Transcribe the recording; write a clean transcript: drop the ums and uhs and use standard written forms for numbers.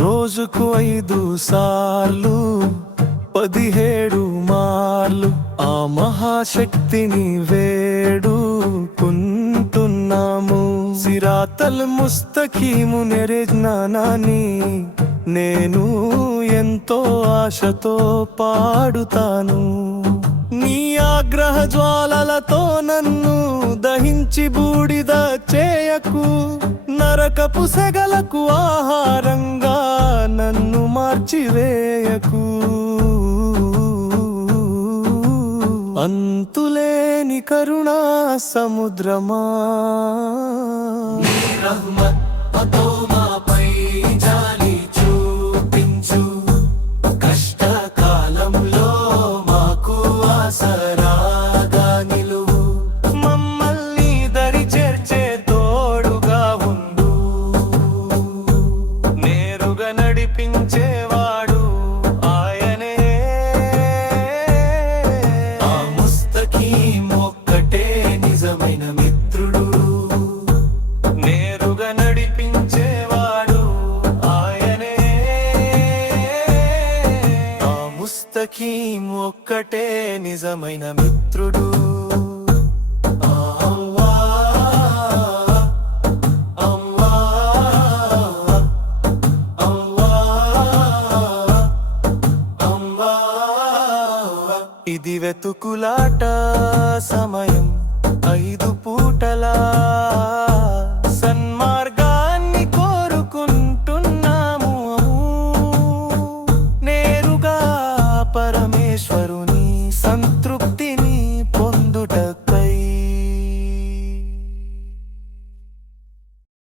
రోజుకు 5 సార్లు 17 మార్లు ఆ మహాశక్తిని వేడుకుంటున్నాము. సిరాతల్ ముస్తకీము నెరే జ్ఞానాన్ని నేను ఎంతో ఆశతో పాడుతాను. నీ ఆగ్రహ జ్వాలలతో నన్ను దహించి బూడిద చేయకు, నరకపు సెగలకు ఆహారంగా నన్ను మార్చివేయకు. అంతులేని కరుణా సముద్రమా, నీ రహ్మత్తో మాపై జాలి చూపించు. కష్టకాలంలో మాకు ఆసరాగా నిలువు. మమ్మల్ని దరి చేర్చే తోడుగా ఉండు. నేరుగా నడిపించేవాడు ఆయనే. ఆ ముస్తకీం ఒక్కటే నిజమైన మిత్రుడు. నేరుగా నడిపించేవాడు ఆయనే. ఆ ముస్తకీం ఒక్కటే నిజమైన మిత్రుడు. ఇది వెతుకులాట సమయం, 5